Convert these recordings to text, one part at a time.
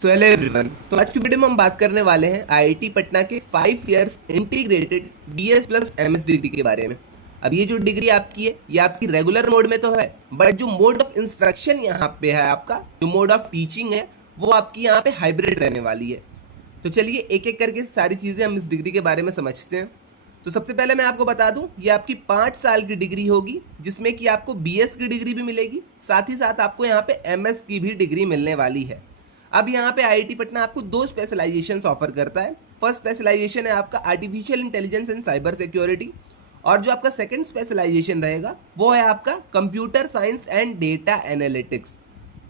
So hello everyone. तो आज की वीडियो में हम बात करने वाले हैं आईआईटी पटना के 5 years integrated BS plus MS degree के बारे में। अब ये जो डिग्री आपकी है ये आपकी रेगुलर मोड में तो है, बट जो मोड ऑफ इंस्ट्रक्शन यहाँ पे है, आपका जो मोड ऑफ टीचिंग है वो आपकी यहाँ पे हाइब्रिड रहने वाली है। तो चलिए एक एक करके सारी चीज़ें हम इस डिग्री के बारे में समझते हैं। तो सबसे पहले मैं आपको बता दूं, ये आपकी 5 साल की डिग्री होगी जिसमें कि आपको बीएस की डिग्री भी मिलेगी, साथ ही साथ आपको यहाँ पे एमएस की भी डिग्री मिलने वाली है। अब यहाँ पे आईआईटी पटना आपको 2 स्पेशलाइजेशन ऑफर करता है। फर्स्ट स्पेशलाइजेशन है आपका artificial intelligence and cyber security, और जो आपका सेकंड स्पेशलाइजेशन रहेगा वो है आपका computer science and data analytics.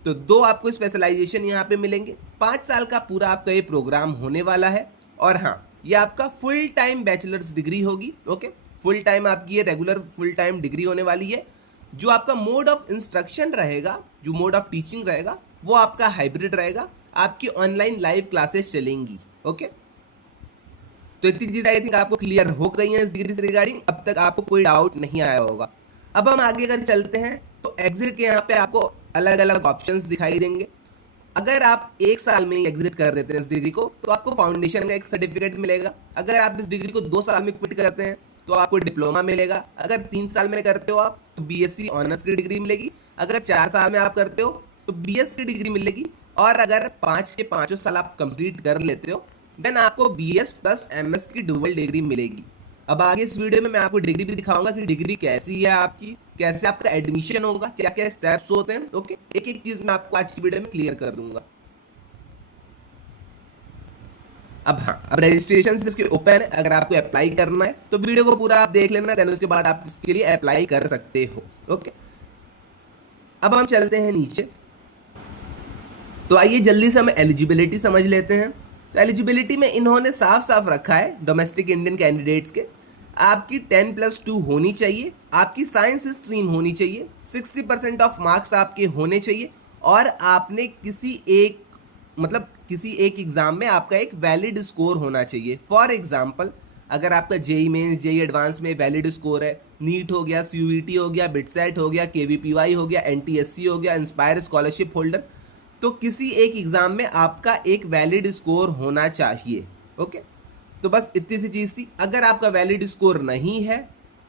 तो 2 आपको स्पेशलाइजेशन यहाँ पे मिलेंगे। 5 साल का पूरा आपका ये प्रोग्राम होने वाला है। और हाँ, ये आपका फुल टाइम बैचलर्स डिग्री होगी। ओके, फुल टाइम आपकी ये रेगुलर फुल टाइम डिग्री होने वाली है। जो आपका मोड ऑफ इंस्ट्रक्शन रहेगा, जो मोड ऑफ टीचिंग रहेगा वो आपका हाइब्रिड रहेगा। आपकी ऑनलाइन लाइव क्लासेस चलेंगी। ओके, तो इतनी चीज़ आई थिंक आपको क्लियर हो गई है इस डिग्री से रिगार्डिंग। अब तक आपको कोई डाउट नहीं आया होगा। अब हम आगे अगर चलते हैं तो एग्जिट के यहाँ पे आपको अलग अलग ऑप्शंस दिखाई देंगे। अगर आप 1 साल में ही एग्जिट कर देते हैं इस डिग्री को तो आपको फाउंडेशन का एक सर्टिफिकेट मिलेगा। अगर आप इस डिग्री को 2 साल में क्विट करते हैं तो आपको डिप्लोमा मिलेगा। अगर 3 साल में करते हो आप तो बीएससी ऑनर्स की डिग्री मिलेगी। अगर 4 साल में आप करते हो तो बीएस की डिग्री मिलेगी। और अगर 5 के 5 साल आप कंप्लीट कर लेते हो देन आपको बीएस प्लस एमएस की डुअल डिग्री मिलेगी। अब आगे इस वीडियो में मैं आपको डिग्री भी दिखाऊंगा कि डिग्री कैसी है आपकी, कैसे आपका एडमिशन होगा, क्या क्या स्टेप्स होते हैं। ओके, एक एक चीज मैं आपको आज की वीडियो में क्लियर कर दूंगा। अब हाँ, अब रजिस्ट्रेशन इसके ओपन है। अगर आपको अप्लाई करना है तो वीडियो को पूरा आप देख लेना, देन उसके बाद आप इसके लिए अप्लाई कर सकते हो। ओके, अब हम चलते हैं नीचे। तो आइए जल्दी से हम एलिजिबिलिटी समझ लेते हैं। तो एलिजिबिलिटी में इन्होंने साफ साफ रखा है डोमेस्टिक इंडियन कैंडिडेट्स के, आपकी 10+2 होनी चाहिए, आपकी साइंस स्ट्रीम होनी चाहिए, 60% ऑफ मार्क्स आपके होने चाहिए, और आपने किसी एक एग्जाम में आपका एक वैलिड स्कोर होना चाहिए। फॉर एग्जाम्पल, अगर आपका जेई मेंस जेई एडवांस में वैलिड स्कोर है, नीट हो गया, सीयूईटी हो गया, बिटसेट हो गया, केवीपीवाई हो गया, एनटीएससी हो गया, इंस्पायर स्कॉलरशिप होल्डर, तो किसी एक एग्जाम में आपका एक वैलिड स्कोर होना चाहिए। ओके, तो बस इतनी सी चीज़ थी। अगर आपका वैलिड स्कोर नहीं है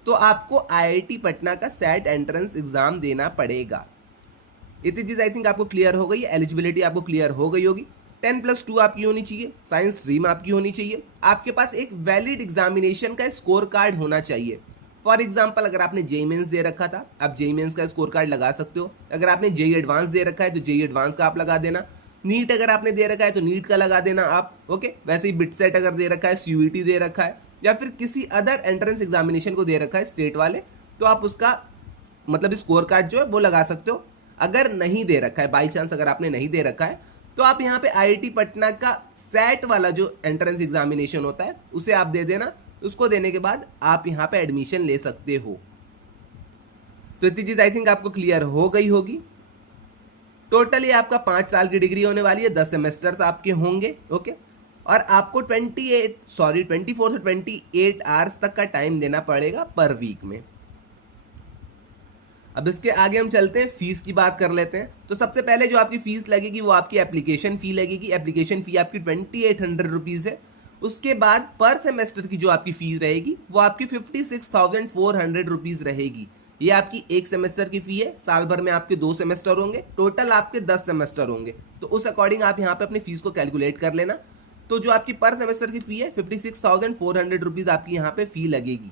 तो आपको आईआईटी पटना का सेट एंट्रेंस एग्जाम देना पड़ेगा। इतनी चीज़ आई थिंक आपको क्लियर हो गई है। एलिजिबिलिटी आपको क्लियर हो गई होगी। 10+2 आपकी होनी चाहिए, साइंस स्ट्रीम आपकी होनी चाहिए, आपके पास एक वैलिड एग्जामिनेशन का स्कोर कार्ड होना चाहिए। फॉर एग्जाम्पल, अगर आपने जेई मेंस दे रखा था आप जेई मेंस का स्कोर कार्ड लगा सकते हो। अगर आपने जेई एडवांस दे रखा है तो जेई एडवांस का आप लगा देना। नीट अगर आपने दे रखा है तो नीट का लगा देना आप। ओके, वैसे ही बिटसेट अगर दे रखा है, सीयूईटी दे रखा है, या फिर किसी अदर एंट्रेंस एग्जामिनेशन को दे रखा है स्टेट वाले, तो आप उसका स्कोर कार्ड जो है वो लगा सकते हो। अगर नहीं दे रखा है, बाई चांस अगर आपने नहीं दे रखा है, तो आप यहाँ पे आईआईटी पटना का सेट वाला जो एंट्रेंस एग्जामिनेशन होता है उसे आप दे देना। उसको देने के बाद आप यहाँ पे एडमिशन ले सकते हो। तो इतनी चीज़ आई थिंक आपको क्लियर हो गई होगी। टोटल ये आपका 5 साल की डिग्री होने वाली है, 10 सेमेस्टर्स आपके होंगे। ओके, और आपको 24 से 28 आवर्स तक का टाइम देना पड़ेगा पर वीक में। अब इसके आगे हम चलते हैं, फीस की बात कर लेते हैं। तो सबसे पहले जो आपकी फीस लगेगी वो आपकी एप्लीकेशन फ़ी लगेगी। एप्लीकेशन फ़ी आपकी 2800 रुपीज़ है। उसके बाद पर सेमेस्टर की जो आपकी फ़ीस रहेगी वो आपकी 56,400 रुपीज़ रहेगी। ये आपकी एक सेमेस्टर की फ़ी है। साल भर में आपके 2 सेमेस्टर होंगे, टोटल आपके 10 सेमेस्टर होंगे। तो उस अकॉर्डिंग आप यहाँ पे अपनी फ़ीस को कैलकुलेट कर लेना। तो जो आपकी पर सेमेस्टर की फ़ी है 56,400 रुपीज़ आपकी यहाँ पे फ़ी लगेगी।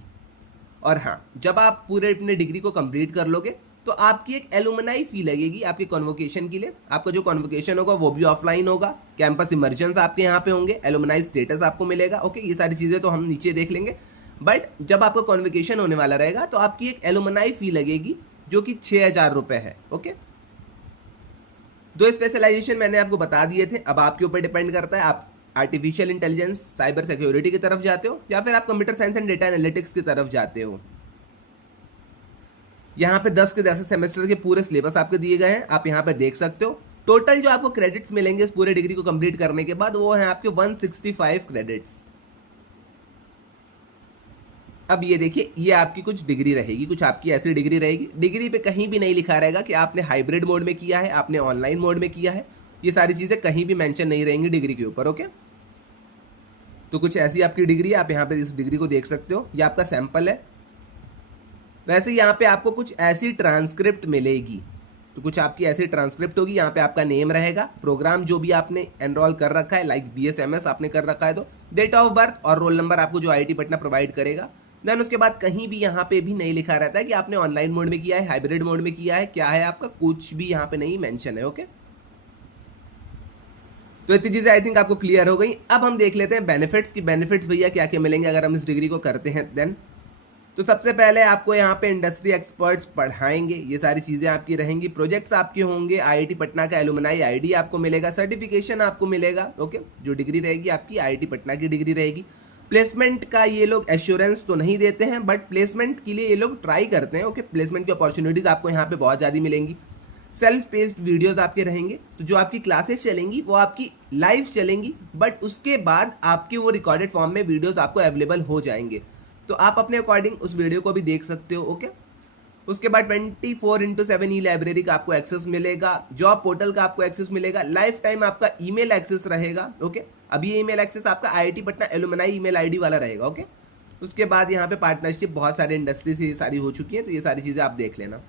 और हाँ, जब आप पूरे अपने डिग्री को कंप्लीट कर लोगे तो आपकी एक एलुमनाई फी लगेगी आपके कॉन्वोकेशन के लिए। आपका जो कॉन्वोकेशन होगा वो भी ऑफलाइन होगा, कैंपस इमर्जन्स आपके यहाँ पे होंगे, एलुमनाई स्टेटस आपको मिलेगा। ओके, ये सारी चीज़ें तो हम नीचे देख लेंगे, बट जब आपका कॉन्वोकेशन होने वाला रहेगा तो आपकी एक एलुमनाई फी लगेगी जो कि 6,000 रुपये है। ओके, 2 स्पेशलाइजेशन मैंने आपको बता दिए थे। अब आपके ऊपर डिपेंड करता है आप आर्टिफिशियल इंटेलिजेंस साइबर सिक्योरिटी की तरफ जाते हो या फिर आप computer science and data analytics की तरफ जाते हो। यहाँ पे 10 के 10 सेमेस्टर के पूरे सिलेबस आपके दिए गए हैं, आप यहाँ पे देख सकते हो। टोटल जो आपको क्रेडिट्स मिलेंगे इस पूरे डिग्री को कंप्लीट करने के बाद वो हैं आपके 165 क्रेडिट्स। अब ये देखिए, ये आपकी कुछ डिग्री रहेगी, कुछ आपकी ऐसी डिग्री रहेगी। डिग्री पे कहीं भी नहीं लिखा रहेगा कि आपने हाइब्रिड मोड में किया है, आपने ऑनलाइन मोड में किया है, ये सारी चीज़ें कहीं भी मेंशन नहीं रहेंगी डिग्री के ऊपर। ओके, तो कुछ ऐसी आपकी डिग्री है, आप यहाँ पे इस डिग्री को देख सकते हो, ये आपका सैंपल है। वैसे यहाँ पे आपको कुछ ऐसी ट्रांसक्रिप्ट मिलेगी, तो कुछ आपकी ऐसी ट्रांसक्रिप्ट होगी, यहाँ पे आपका नेम रहेगा, प्रोग्राम जो भी आपने एनरोल कर रखा है, लाइक BSMS आपने कर रखा है, तो डेट ऑफ बर्थ और रोल नंबर आपको जो IIT पटना प्रोवाइड करेगा। देन उसके बाद कहीं भी यहाँ पे भी नहीं लिखा रहता है कि आपने ऑनलाइन मोड में किया है, हाइब्रिड मोड में किया है, क्या है आपका, कुछ भी यहाँ पे नहीं मेंशन है। ओके, तो इतनी चीज़ें आई थिंक आपको क्लियर हो गई। अब हम देख लेते हैं बेनिफिट्स की, बेनिफिट्स भैया क्या क्या मिलेंगे अगर हम इस डिग्री को करते हैं। देन तो सबसे पहले आपको यहाँ पे इंडस्ट्री एक्सपर्ट्स पढ़ाएंगे, ये सारी चीज़ें आपकी रहेंगी, प्रोजेक्ट्स आपके होंगे, IIT पटना का एलुमनाई ID आपको मिलेगा, सर्टिफिकेशन आपको मिलेगा। ओके, जो डिग्री रहेगी आपकी IIT पटना की डिग्री रहेगी। प्लेसमेंट का ये लोग एश्योरेंस तो नहीं देते हैं, बट प्लेसमेंट के लिए ये लोग ट्राई करते हैं। ओके, प्लेसमेंट की अपॉर्चुनिटीज़ आपको यहाँ पे बहुत ज़्यादा मिलेंगी। सेल्फ पेस्ड वीडियोस आपके रहेंगे, तो जो आपकी क्लासेस चलेंगी वो आपकी लाइव चलेंगी, बट उसके बाद आपके वो रिकॉर्डेड फॉर्म में वीडियोस आपको अवेलेबल हो जाएंगे, तो आप अपने अकॉर्डिंग उस वीडियो को भी देख सकते हो। ओके, उसके बाद 24/7 ई लाइब्रेरी का आपको एक्सेस मिलेगा, जॉब पोर्टल का आपको एक्सेस मिलेगा, लाइफ टाइम आपका ईमेल एक्सेस रहेगा। ओके, अभी ये ईमेल एक्सेस आपका IIT Patna alumni email ID वाला रहेगा। ओके, उसके बाद यहाँ पे पार्टनरशिप बहुत सारे इंडस्ट्री से सारी हो चुकी है, तो ये सारी चीज़ें आप देख लेना।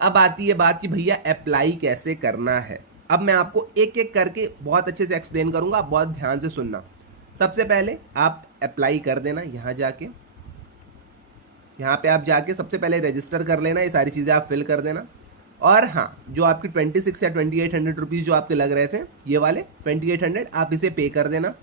अब आती है बात कि भैया अप्लाई कैसे करना है। अब मैं आपको एक एक करके बहुत अच्छे से एक्सप्लेन करूंगा, आप बहुत ध्यान से सुनना। सबसे पहले आप अप्लाई कर देना, यहाँ जाके, यहाँ पे आप जाके सबसे पहले रजिस्टर कर लेना, ये सारी चीज़ें आप फिल कर देना। और हाँ, जो आपकी 26 या 2800 रुपीज़ जो आपके लग रहे थे, ये वाले 2800 आप इसे पे कर देना।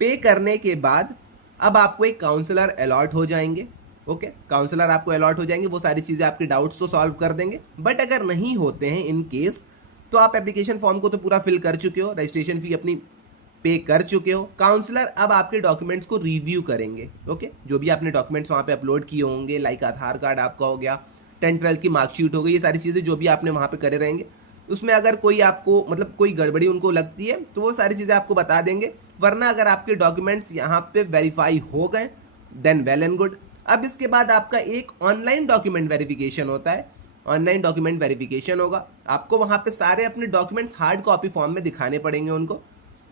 पे करने के बाद अब आपको एक काउंसलर अलॉट हो जाएंगे। ओके, काउंसलर आपको अलॉट हो जाएंगे, वो सारी चीज़ें आपके डाउट्स तो सॉल्व कर देंगे। बट अगर नहीं होते हैं इन केस, तो आप एप्लीकेशन फॉर्म को तो पूरा फिल कर चुके हो, रजिस्ट्रेशन फी अपनी पे कर चुके हो। काउंसलर अब आपके डॉक्यूमेंट्स को रिव्यू करेंगे। ओके, जो भी आपने डॉक्यूमेंट्स वहाँ पे अपलोड किए होंगे, लाइक आधार कार्ड आपका हो गया, 10th-12th की मार्कशीट हो गई, ये सारी चीज़ें जो भी आपने वहाँ पे करे रहेंगे, उसमें अगर कोई आपको मतलब कोई गड़बड़ी उनको लगती है तो वो सारी चीज़ें आपको बता देंगे। वरना अगर आपके डॉक्यूमेंट्स यहाँ पे वेरीफाई हो गए, देन वेल एंड गुड। अब इसके बाद आपका एक ऑनलाइन डॉक्यूमेंट वेरिफिकेशन होता है। ऑनलाइन डॉक्यूमेंट वेरिफिकेशन होगा, आपको वहाँ पे सारे अपने डॉक्यूमेंट्स हार्ड कॉपी फॉर्म में दिखाने पड़ेंगे उनको।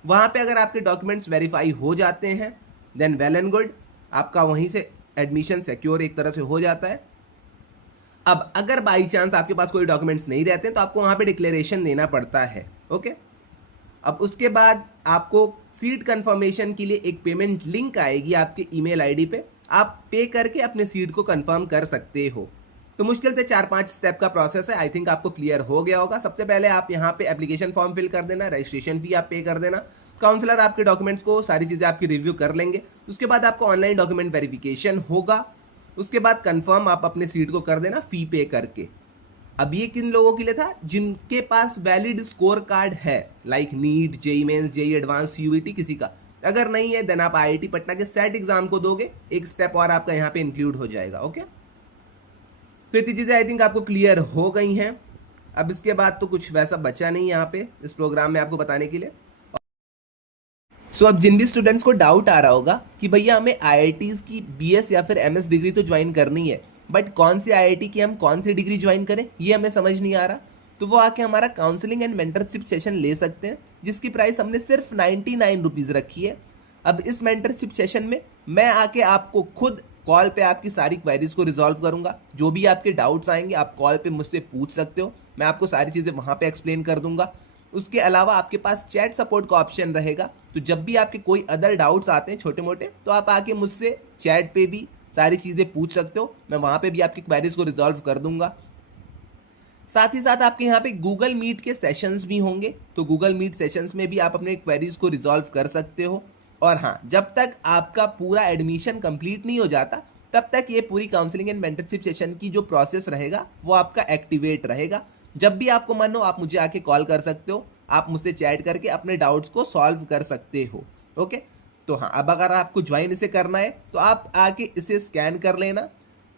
वहाँ पे अगर आपके डॉक्यूमेंट्स वेरीफाई हो जाते हैं, देन वेल एंड गुड, आपका वहीं से एडमिशन सिक्योर एक तरह से हो जाता है। अब अगर बाई चांस आपके पास कोई डॉक्यूमेंट्स नहीं रहते तो आपको वहाँ पे डिक्लेरेशन देना पड़ता है। ओके, अब उसके बाद आपको सीट कंफर्मेशन के लिए एक पेमेंट लिंक आएगी आपके ईमेल ID पे, आप पे करके अपने सीट को कंफर्म कर सकते हो। तो मुश्किल से 4-5 स्टेप का प्रोसेस है, आई थिंक आपको क्लियर हो गया होगा। सबसे पहले आप यहाँ पे एप्लीकेशन फॉर्म फिल कर देना, रजिस्ट्रेशन फी आप पे कर देना, काउंसलर आपके डॉक्यूमेंट्स को सारी चीज़ें आपकी रिव्यू कर लेंगे। उसके बाद आपको ऑनलाइन डॉक्यूमेंट वेरिफिकेशन होगा, उसके बाद कंफर्म आप अपने सीट को कर देना फ़ी पे करके। अब ये किन लोगों के लिए था, जिनके पास वैलिड स्कोर कार्ड है, like NEET, JEE mains, JEE advance, UET किसी का अगर नहीं है, देन आप IIT पटना के सेट एग्जाम को दोगे, एक स्टेप और आपका यहाँ पे इंक्लूड हो जाएगा। ओके, तो इतनी चीज़ें आई थिंक आपको क्लियर हो गई हैं। अब इसके बाद तो कुछ वैसा बचा नहीं यहाँ पे इस प्रोग्राम में आपको बताने के लिए। सो अब जिन भी स्टूडेंट्स को डाउट आ रहा होगा कि भैया हमें IITs की BS या फिर MS डिग्री तो ज्वाइन करनी है, बट कौन सी IIT की हम कौन सी डिग्री ज्वाइन करें ये हमें समझ नहीं आ रहा, तो वो आके हमारा काउंसलिंग एंड मेंटरशिप सेशन ले सकते हैं, जिसकी प्राइस हमने सिर्फ 99 रुपीज़ रखी है। अब इस मेंटरशिप सेशन में मैं आके आपको खुद कॉल पे आपकी सारी क्वेरीज को रिजॉल्व करूंगा। जो भी आपके डाउट्स आएंगे आप कॉल पे मुझसे पूछ सकते हो, मैं आपको सारी चीज़ें वहाँ पे एक्सप्लेन कर दूंगा। उसके अलावा आपके पास चैट सपोर्ट का ऑप्शन रहेगा, तो जब भी आपके कोई अदर डाउट्स आते हैं छोटे मोटे, तो आप आके मुझसे चैट पे भी सारी चीज़ें पूछ सकते हो, मैं वहाँ पे भी आपकी क्वेरीज को रिजॉल्व कर दूंगा। साथ ही साथ आपके यहाँ पे गूगल मीट के सेशंस भी होंगे, तो गूगल मीट सेशंस में भी आप अपने क्वेरीज को रिजॉल्व कर सकते हो। और हाँ, जब तक आपका पूरा एडमिशन कंप्लीट नहीं हो जाता तब तक ये पूरी काउंसलिंग एंड मेंटरशिप सेशन की जो प्रोसेस रहेगा वो आपका एक्टिवेट रहेगा। जब भी आपको मन हो आप मुझे आके कॉल कर सकते हो, आप मुझसे चैट करके अपने डाउट्स को सॉल्व कर सकते हो। ओके, तो हाँ, अब अगर आपको ज्वाइन इसे करना है तो आप आके इसे स्कैन कर लेना,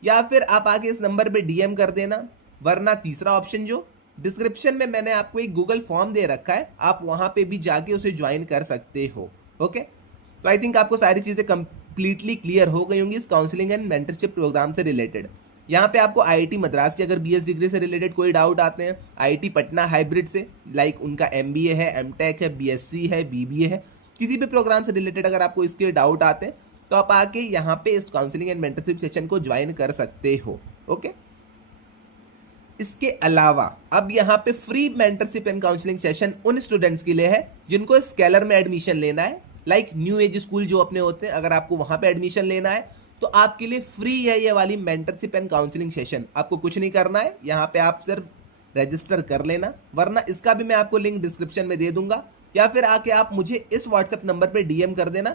या फिर आप आके इस नंबर पे DM कर देना, वरना तीसरा ऑप्शन जो डिस्क्रिप्शन में मैंने आपको एक गूगल फॉर्म दे रखा है, आप वहाँ पे भी जाके उसे ज्वाइन कर सकते हो। ओके, तो आई थिंक आपको सारी चीज़ें कंप्लीटली क्लियर हो गई होंगी इस काउंसलिंग एंड मेंटरशिप प्रोग्राम से रिलेटेड। यहाँ पे आपको आईआईटी मद्रास की अगर बीएस डिग्री से रिलेटेड कोई डाउट आते हैं, आईआईटी पटना हाइब्रिड से लाइक उनका एमबीए है, एमटेक है, बीएससी है, बीबीए है, किसी भी प्रोग्राम से रिलेटेड अगर आपको इसके डाउट आते हैं तो आप आके यहाँ पे इस काउंसलिंग एंड मेंटरशिप सेशन को ज्वाइन कर सकते हो। ओके, इसके अलावा अब यहाँ पे free mentorship and counselling session उन स्टूडेंट्स के लिए है जिनको स्केलर में एडमिशन लेना है, लाइक न्यू एज स्कूल जो अपने होते हैं, अगर आपको वहाँ पे एडमिशन लेना है तो आपके लिए फ्री है ये वाली मेंटरशिप एंड काउंसलिंग सेशन। आपको कुछ नहीं करना है, यहाँ पे आप सिर्फ रजिस्टर कर लेना, वरना इसका भी मैं आपको लिंक डिस्क्रिप्शन में दे दूंगा, या फिर आके आप मुझे इस व्हाट्सएप नंबर पे डीएम कर देना।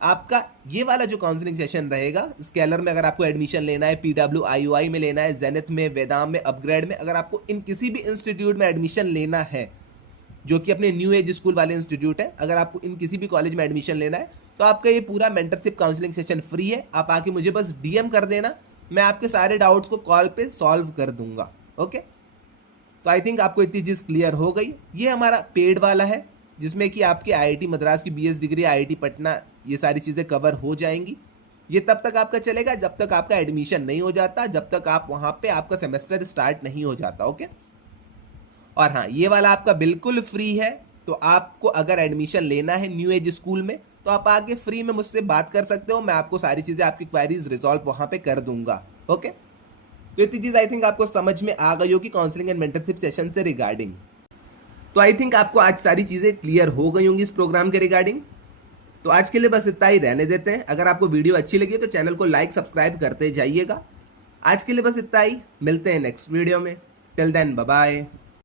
आपका ये वाला जो काउंसलिंग सेशन रहेगा स्केलर में, अगर आपको एडमिशन लेना है, PWIUI में लेना है, जेनिथ में, वेदाम में, अपग्रेड में, अगर आपको इन किसी भी इंस्टीट्यूट में एडमिशन लेना है जो कि अपने न्यू एज स्कूल वाले इंस्टीट्यूट है, अगर आपको इन किसी भी कॉलेज में एडमिशन लेना है तो आपका ये पूरा मेंटरशिप काउंसलिंग सेशन फ्री है। आप आके मुझे बस डीएम कर देना, मैं आपके सारे डाउट्स को कॉल पे सॉल्व कर दूंगा। ओके, तो आई थिंक आपको इतनी चीज़ क्लियर हो गई। ये हमारा पेड वाला है जिसमें कि आपकी आईआईटी मद्रास की बीएस डिग्री, आईआईटी पटना, ये सारी चीज़ें कवर हो जाएंगी। ये तब तक आपका चलेगा जब तक आपका एडमिशन नहीं हो जाता, जब तक आप वहाँ पे आपका सेमेस्टर स्टार्ट नहीं हो जाता। ओके, और हाँ, ये वाला आपका बिल्कुल फ्री है, तो आपको अगर एडमिशन लेना है न्यू एज स्कूल में तो आप आके फ्री में मुझसे बात कर सकते हो, मैं आपको सारी चीज़ें, आपकी क्वेरीज रिजॉल्व वहाँ पे कर दूंगा। ओके, तो इतनी चीज़ आई थिंक आपको समझ में आ गई होगी काउंसलिंग एंड मेंटरशिप सेशन से रिगार्डिंग। तो आई थिंक आपको आज सारी चीज़ें क्लियर हो गई होंगी इस प्रोग्राम के रिगार्डिंग। तो आज के लिए बस इतना ही रहने देते हैं। अगर आपको वीडियो अच्छी लगी तो चैनल को लाइक सब्सक्राइब करते जाइएगा। आज के लिए बस इतना ही, मिलते हैं नेक्स्ट वीडियो में। Till then bye bye.